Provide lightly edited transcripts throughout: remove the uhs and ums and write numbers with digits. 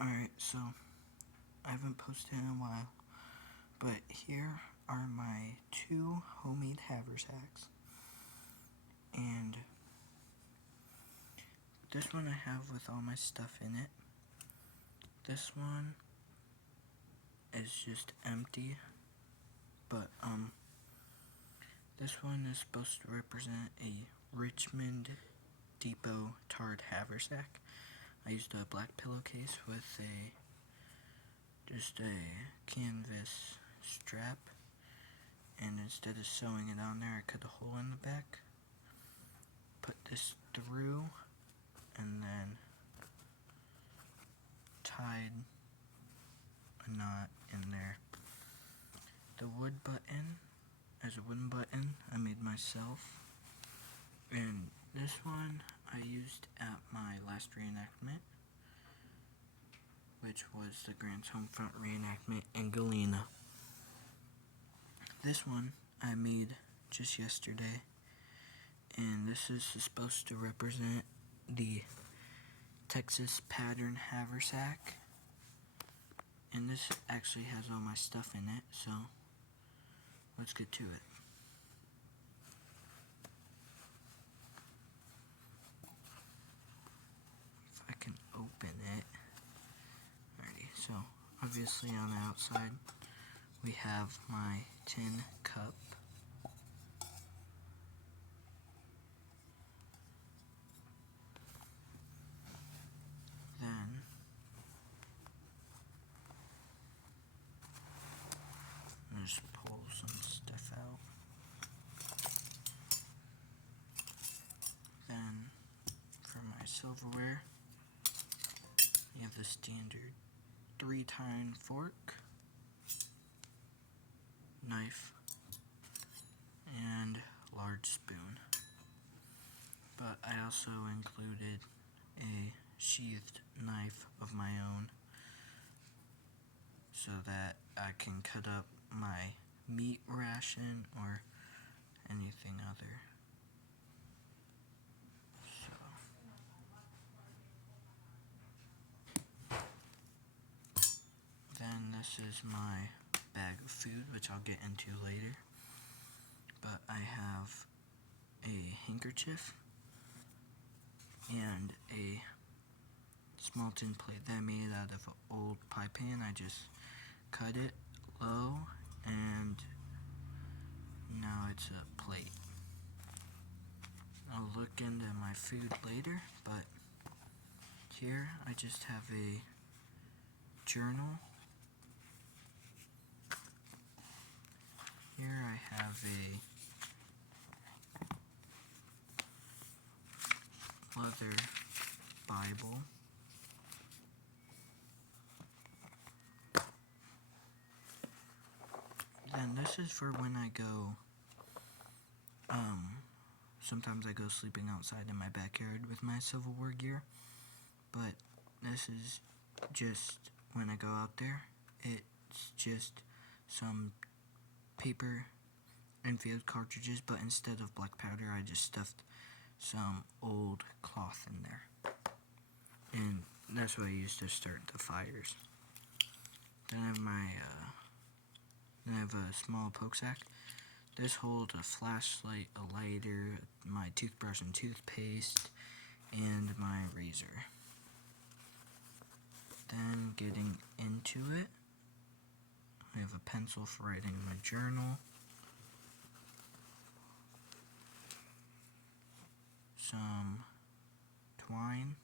Alright, so I haven't posted in a while, but here are my 2 homemade haversacks. And this one I have with all my stuff in it. This one is just empty, but this one is supposed to represent a Richmond Depot tarred haversack. I used a black pillowcase with just a canvas strap, and instead of sewing it on there, I cut a hole in the back, put this through, and then tied a knot in there. The wood button is a wooden button I made myself, and this one I used at my last reenactment, which was the Grant's Homefront reenactment in Galena. This one I made just yesterday, and this is supposed to represent the Texas pattern haversack, and this actually has all my stuff in it, so let's get to it. If I can open it. Alrighty, so obviously on the outside we have my tin cup. Then I'll just pull some stuff out. Then for my silverware, you have the standard 3-tine fork, knife, and large spoon. But I also included a sheathed knife of my own so that I can cut up my meat ration or anything other. Then this is my bag of food, which I'll get into later. But I have a handkerchief and a small tin plate that I made out of an old pie pan. I just cut it low, and now it's a plate. I'll look into my food later, but here I just have a journal. Here I have a leather Bible. Then this is for when I go, sometimes I go sleeping outside in my backyard with my Civil War gear, but this is just when I go out there. It's just some paper and field cartridges, but instead of black powder, I just stuffed some old cloth in there, and that's what I used to start the fires. Then I have a small poke sack. This holds a flashlight, a lighter, my toothbrush and toothpaste, and my razor. Then getting into it, I have a pencil for writing my journal, some twine,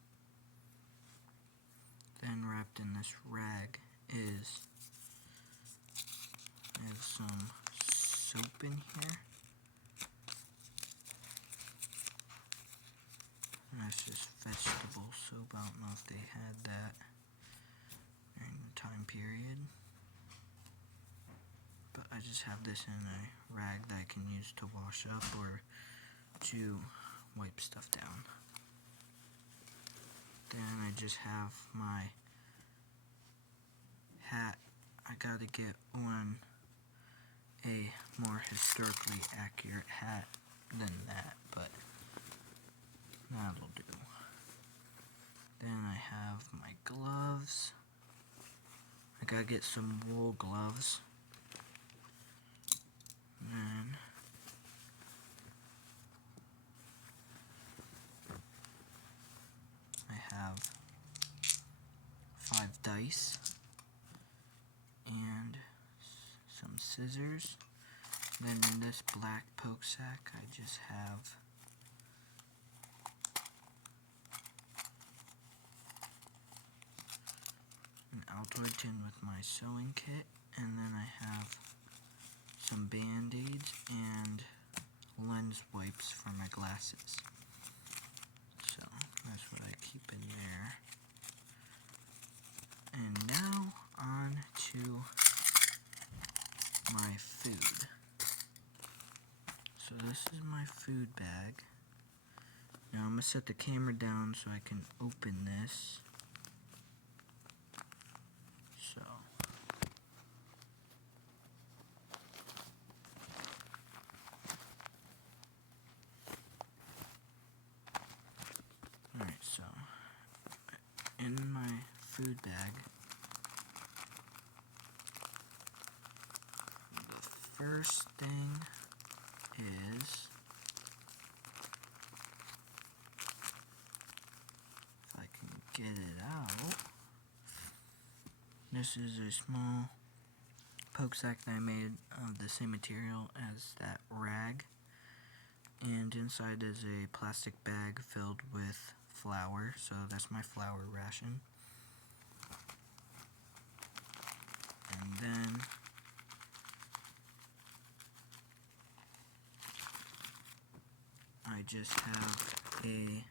then wrapped in this rag I have some soap in here, and that's just vegetable soap. I don't know if they had that in the time period, but I just have this in a rag that I can use to wash up or to wipe stuff down. Then I just have my hat. I gotta get a more historically accurate hat than that, but that'll do. Then I have my gloves, I gotta get some wool gloves. And then I have 5 dice and some scissors. Then in this black poke sack, I just have an Altoid tin with my sewing kit, and then I have some band-aids and lens wipes for my glasses. So that's what I keep in there. And now on to my food. So this is my food bag. Now I'm going to set the camera down so I can open this. So alright, so in my food bag, the first thing is, if I can get it out, this is a small poke sack that I made of the same material as that rag, and inside is a plastic bag filled with flour, so that's my flour ration. And then I just have a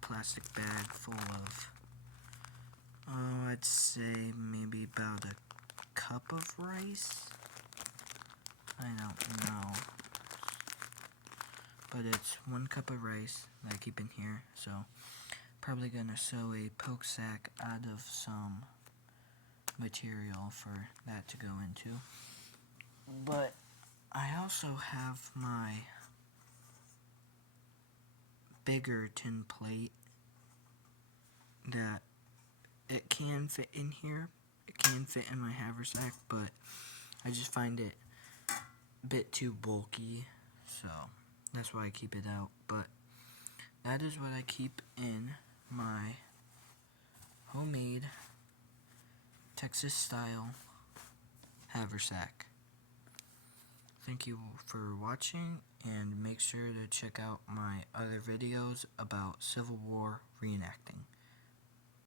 plastic bag full of, I'd say maybe about a cup of rice. I don't know, but it's 1 cup of rice that I keep in here, so probably gonna sew a poke sack out of some material for that to go into. But I also have my bigger tin plate that it can fit in here. It can fit in my haversack, but I just find it a bit too bulky, so that's why I keep it out. But that is what I keep in my homemade Texas style haversack. Thank you for watching, and make sure to check out my other videos about Civil War reenacting.